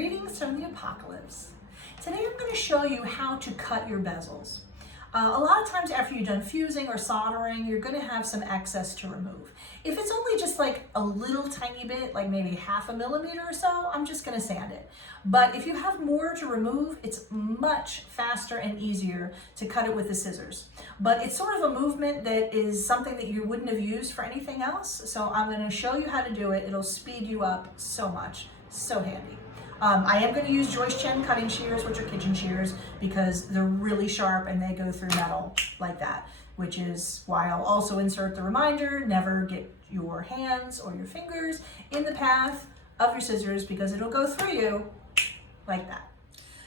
Greetings from the apocalypse. Today I'm going to show you how to cut your bezels. A lot of times after you're done fusing or soldering, you're going to have some excess to remove. If it's only just like a little tiny bit, like maybe 1/2 millimeter or so, I'm just going to sand it. But if you have more to remove, it's much faster and easier to cut it with the scissors. But it's sort of a movement that is something that you wouldn't have used for anything else. So I'm going to show you how to do it. It'll speed you up so much. So handy. I am going to use Joyce Chens cutting shears, which are kitchen shears, because they're really sharp and they go through metal like that, which is why I'll also insert the reminder, never get your hands or your fingers in the path of your scissors because it'll go through you like that.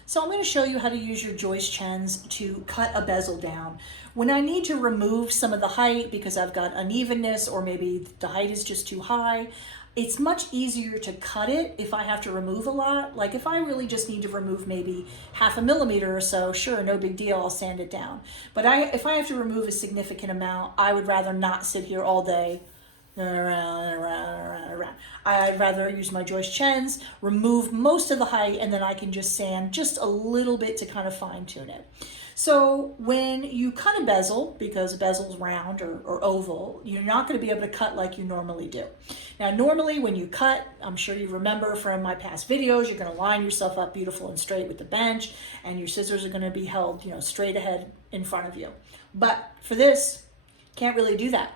So I'm going to show you how to use your Joyce Chens to cut a bezel down. When I need to remove some of the height because I've got unevenness or maybe the height is just too high, it's much easier to cut it if I have to remove a lot. Like if I really just need to remove maybe 1/2 millimeter or so, sure, no big deal, I'll sand it down. But if I have to remove a significant amount, I would rather not sit here all day. I'd rather use my Joyce Chens, remove most of the height, and then I can just sand just a little bit to kind of fine tune it. So when you cut a bezel, because a bezel's round or oval, you're not going to be able to cut like you normally do. Now, normally when you cut, I'm sure you remember from my past videos, you're going to line yourself up beautiful and straight with the bench, and your scissors are going to be held, straight ahead in front of you. But for this, can't really do that.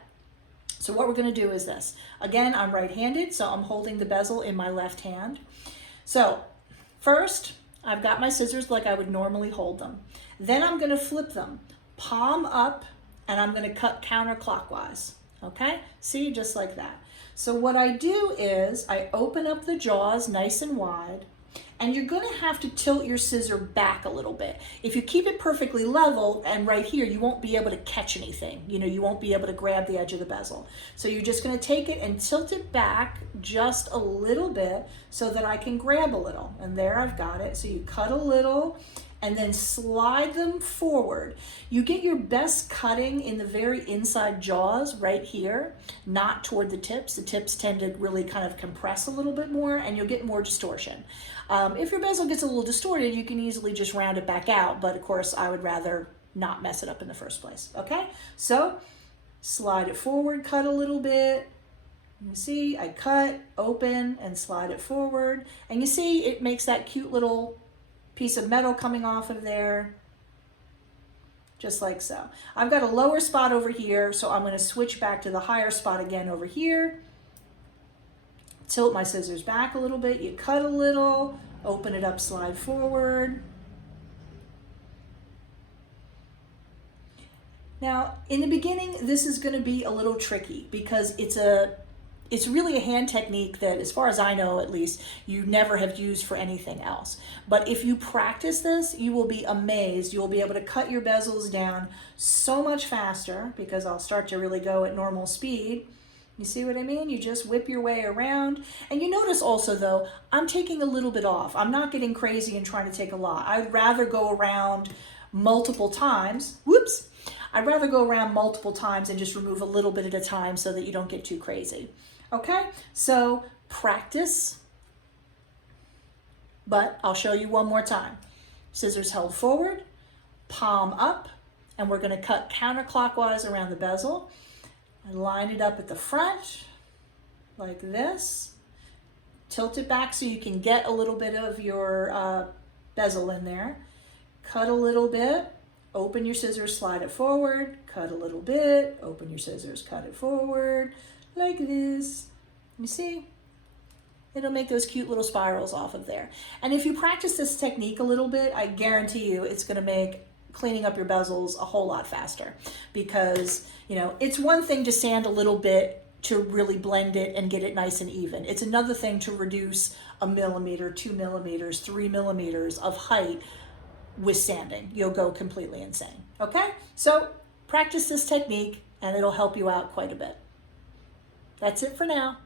So what we're going to do is this. Again, I'm right-handed, so I'm holding the bezel in my left hand. So first, I've got my scissors like I would normally hold them. Then I'm going to flip them, palm up, and I'm going to cut counterclockwise. Okay? See, just like that. So what I do is I open up the jaws nice and wide, and you're going to have to tilt your scissor back a little bit. If you keep it perfectly level and right here, you won't be able to catch anything. You won't be able to grab the edge of the bezel. So you're just going to take it and tilt it back just a little bit so that I can grab a little. And there I've got it. So you cut a little and then slide them forward. You get your best cutting in the very inside jaws right here, not toward the tips. The tips tend to really kind of compress a little bit more and you'll get more distortion. If your bezel gets a little distorted, you can easily just round it back out, but of course I would rather not mess it up in the first place, okay? So slide it forward, cut a little bit. You see, I cut, open, and slide it forward. And you see, it makes that cute little piece of metal coming off of there, just like so. I've got a lower spot over here, so I'm going to switch back to the higher spot again over here. Tilt my scissors back a little bit, you cut a little, open it up, slide forward. Now, in the beginning, this is going to be a little tricky because it's really a hand technique that, as far as I know at least, you never have used for anything else. But if you practice this, you will be amazed. You will be able to cut your bezels down so much faster because I'll start to really go at normal speed. You see what I mean? You just whip your way around. And you notice also though, I'm taking a little bit off. I'm not getting crazy and trying to take a lot. I'd rather go around multiple times. Whoops. I'd rather go around multiple times and just remove a little bit at a time so that you don't get too crazy. Okay, so practice, but I'll show you one more time. Scissors held forward, palm up, and we're going to cut counterclockwise around the bezel. And line it up at the front like this. Tilt it back so you can get a little bit of your bezel in there. Cut a little bit, open your scissors, slide it forward, cut a little bit, open your scissors, cut it forward. Like this. You see? It'll make those cute little spirals off of there. And if you practice this technique a little bit, I guarantee you it's going to make cleaning up your bezels a whole lot faster. Because, it's one thing to sand a little bit to really blend it and get it nice and even. It's another thing to reduce 1 millimeter, 2 millimeters, 3 millimeters of height with sanding. You'll go completely insane. Okay? So practice this technique and it'll help you out quite a bit. That's it for now.